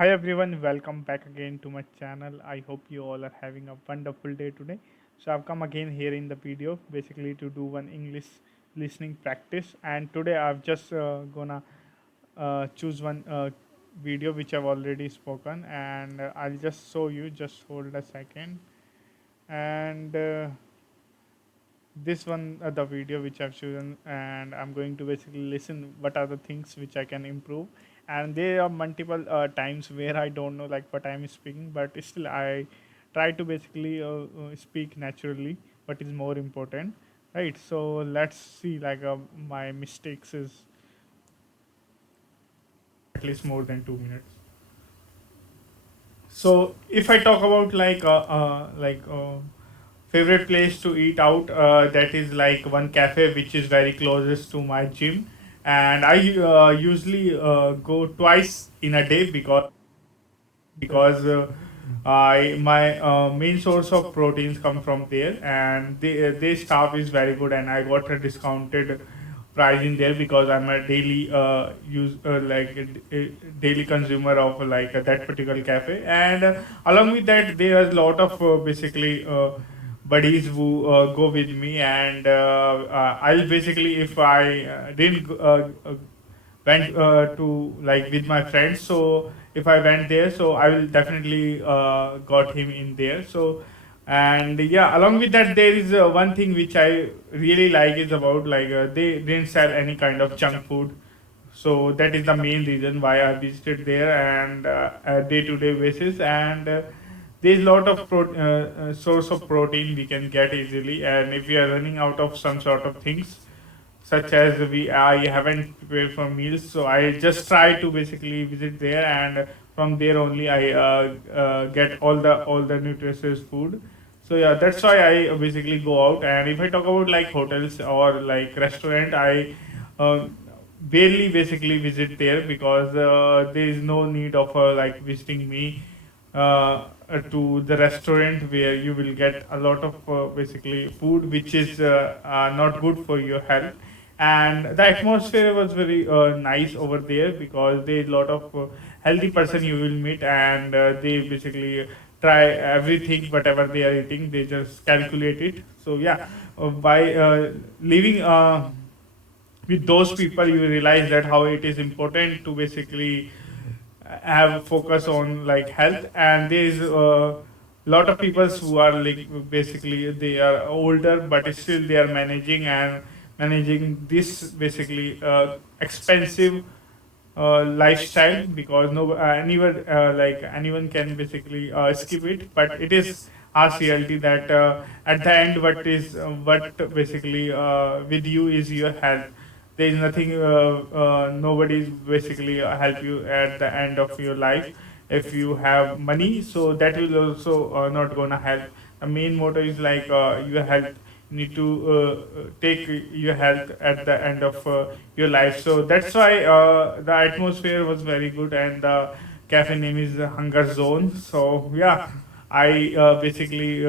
Hi everyone, welcome back again to my channel. I hope you all are having a wonderful day today. So I've come again here in the video basically to do one English listening practice, and today I've just gonna choose one video which I've already spoken, and I'll just show you. Just hold a second. And this one the video which I've chosen, and I'm going to basically listen what are the things which I can improve. And there are multiple times where I don't know like what I'm speaking, but still I try to basically speak naturally what is more important, right? So let's see like my mistakes is at least more than 2 minutes. So if I talk about favorite place to eat out, that is like one cafe which is very closest to my gym, and I usually go twice in a day because I my main source of proteins come from there, and their staff is very good, and I got a discounted price in there because I'm a daily use daily consumer of that particular cafe. And along with that, there are a lot of basically buddies who go with me, and I'll basically, if I didn't went to like with my friends, so if I went there, so I will definitely got him in there. So, and yeah, along with that, there is one thing which I really like is about they didn't sell any kind of junk food. So that is the main reason why I visited there, and day to day basis. And there is a lot of source of protein we can get easily, and if we are running out of some sort of things such as we I haven't prepared for meals, so I just try to basically visit there, and from there only I get all the nutritious food. So yeah, that's why I basically go out. And if I talk about like hotels or like restaurant, I uh, barely basically visit there because there is no need of like visiting me to the restaurant where you will get a lot of basically food which is not good for your health. And the atmosphere was very nice over there because there is a lot of healthy person you will meet, and they basically try everything whatever they are eating, they just calculate it. So yeah, by living with those people, you realize that how it is important to basically have focus on like health. And there is a lot of people who are like basically they are older but still they are managing this basically expensive lifestyle, because no anyone like anyone can basically skip it, but it is harsh reality that at the end what basically with you is your health. There is nothing nobody is basically help you at the end of your life. If you have money, so that will also not gonna help. The main motto is like your health. You need to take your health at the end of your life. So that's why the atmosphere was very good, and the cafe name is Hunger Zone. So yeah, I basically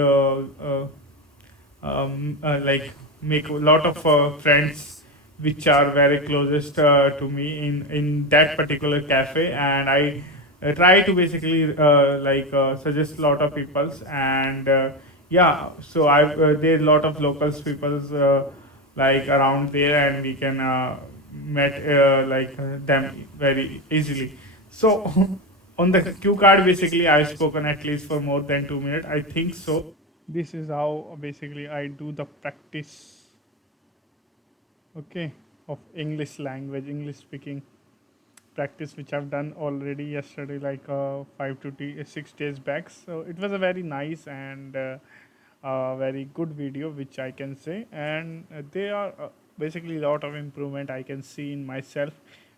like make a lot of friends which are very closest to me in that particular cafe. And I try to basically suggest a lot of peoples. And yeah, so I there's a lot of locals peoples like around there, and we can met them very easily. So on the cue card, basically I've spoken at least for more than 2 minutes, I think. So this is how basically I do the practice, okay, of English language, English speaking practice, which I've done already yesterday, like 6 days back. So it was a very nice and very good video, which I can say. And there are basically a lot of improvement I can see in myself,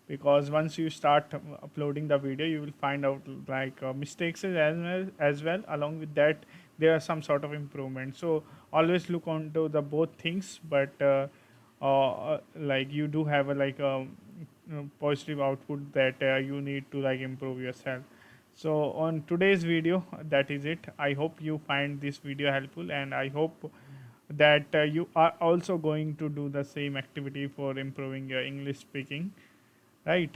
because once you start uploading the video, you will find out like mistakes as well. Along with that, there are some sort of improvement. So always look onto the both things, but like you do have a positive output that you need to like improve yourself. So on today's video, that is it. I hope you find this video helpful, and I hope that you are also going to do the same activity for improving your English speaking, right?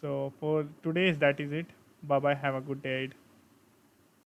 So for today's, that is it. Bye bye. Have a good day.